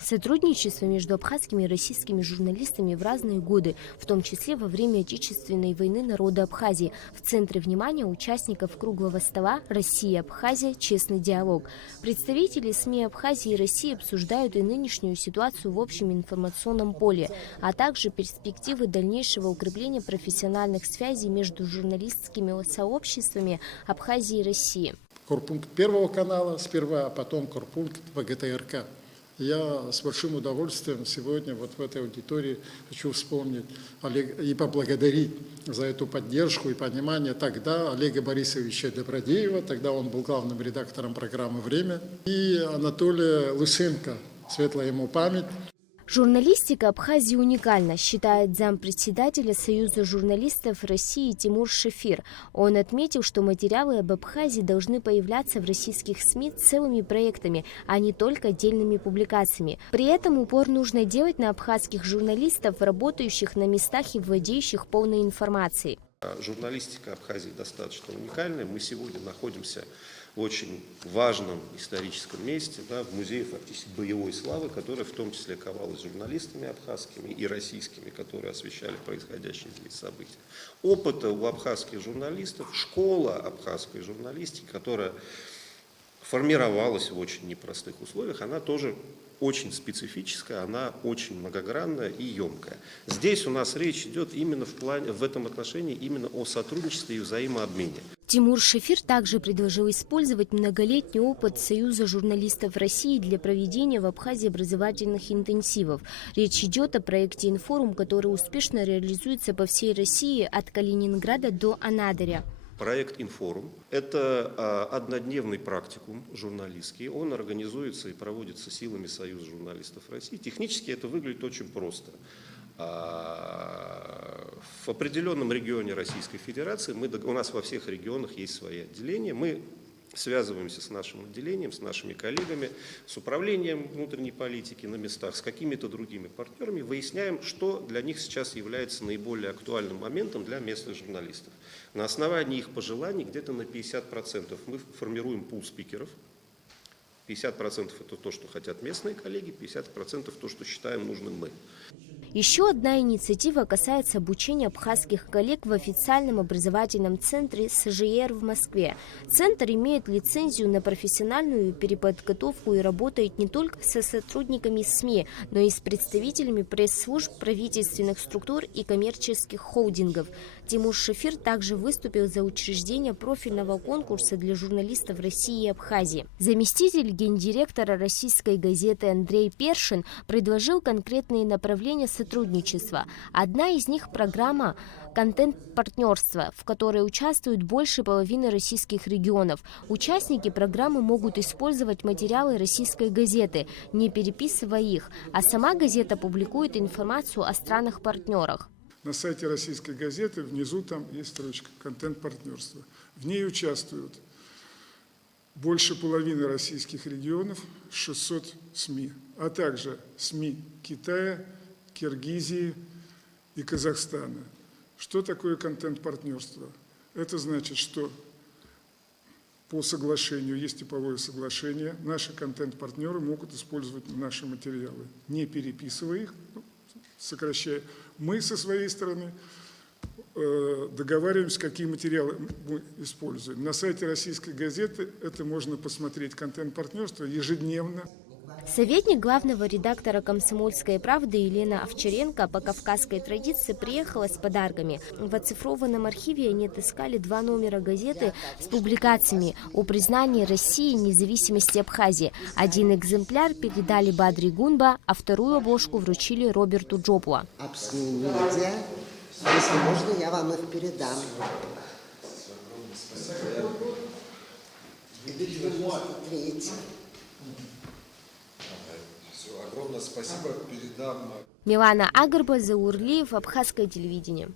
Сотрудничество между абхазскими и российскими журналистами в разные годы, в том числе во время Отечественной войны народа Абхазии. В центре внимания участников круглого стола «Россия-Абхазия. Честный диалог». Представители СМИ Абхазии и России обсуждают и нынешнюю ситуацию в общем информационном поле, а также перспективы дальнейшего укрепления профессиональных связей между журналистскими сообществами Абхазии и России. Корпункт Первого канала сперва, а потом корпункт ВГТРК. Я с большим удовольствием сегодня вот в этой аудитории хочу вспомнить и поблагодарить за эту поддержку и понимание тогда Олега Борисовича Добродеева, тогда он был главным редактором программы «Время», и Анатолия Лысенко, светлая ему память. Журналистика Абхазии уникальна, считает зампредседателя Союза журналистов России Тимур Шефир. Он отметил, что материалы об Абхазии должны появляться в российских СМИ целыми проектами, а не только отдельными публикациями. При этом упор нужно делать на абхазских журналистов, работающих на местах и владеющих полной информацией. Журналистика Абхазии достаточно уникальная. Мы сегодня находимся в очень важном историческом месте, в музее фактически боевой славы, которая в том числе ковалась журналистами абхазскими и российскими, которые освещали происходящие здесь события. Опыта у абхазских журналистов, школа абхазской журналистики, которая формировалась в очень непростых условиях, она тоже очень специфическая, она очень многогранная и емкая. Здесь у нас речь идет именно в этом отношении именно о сотрудничестве и взаимообмене. Тимур Шефир также предложил использовать многолетний опыт Союза журналистов России для проведения в Абхазии образовательных интенсивов. Речь идет о проекте «Инфорум», который успешно реализуется по всей России от Калининграда до Анадыря. Проект «Инфорум» – это однодневный практикум журналистский. Он организуется и проводится силами Союза журналистов России. Технически это выглядит очень просто. В определенном регионе Российской Федерации, у нас во всех регионах есть свои отделения, мы связываемся с нашим отделением, с нашими коллегами, с управлением внутренней политики на местах, с какими-то другими партнерами, выясняем, что для них сейчас является наиболее актуальным моментом для местных журналистов. На основании их пожеланий где-то на 50% мы формируем пул спикеров. 50% это то, что хотят местные коллеги, 50% то, что считаем нужным мы. Еще одна инициатива касается обучения абхазских коллег в официальном образовательном центре СЖР в Москве. Центр имеет лицензию на профессиональную переподготовку и работает не только со сотрудниками СМИ, но и с представителями пресс-служб правительственных структур и коммерческих холдингов. Тимур Шефир также выступил за учреждение профильного конкурса для журналистов России и Абхазии. Заместитель гендиректора российской газеты Андрей Першин предложил конкретные направления сотрудничества. Одна из них – программа «Контент-партнерство», в которой участвуют больше половины российских регионов. Участники программы могут использовать материалы российской газеты, не переписывая их, а сама газета публикует информацию о странах-партнерах. На сайте российской газеты внизу там есть строчка «Контент-партнерство». В ней участвуют больше половины российских регионов, 600 СМИ, а также СМИ Китая, Киргизии и Казахстана. Что такое контент-партнерство? Это значит, что по соглашению, есть типовое соглашение, наши контент-партнеры могут использовать наши материалы, не переписывая их, сокращая. Мы со своей стороны договариваемся, какие материалы мы используем. На сайте российской газеты это можно посмотреть, контент-партнерство ежедневно. Советник главного редактора «Комсомольской правды» Елена Овчаренко по кавказской традиции приехала с подарками. В оцифрованном архиве они отыскали 2 номера газеты с публикациями о признании России независимости Абхазии. Один экземпляр передали Бадри Гунба, а вторую обложку вручили Роберту Джопуа. Если можно, я вам их передам. Огромное спасибо, передам. Милана Агарба, Заурлиев, Абхазское телевидение.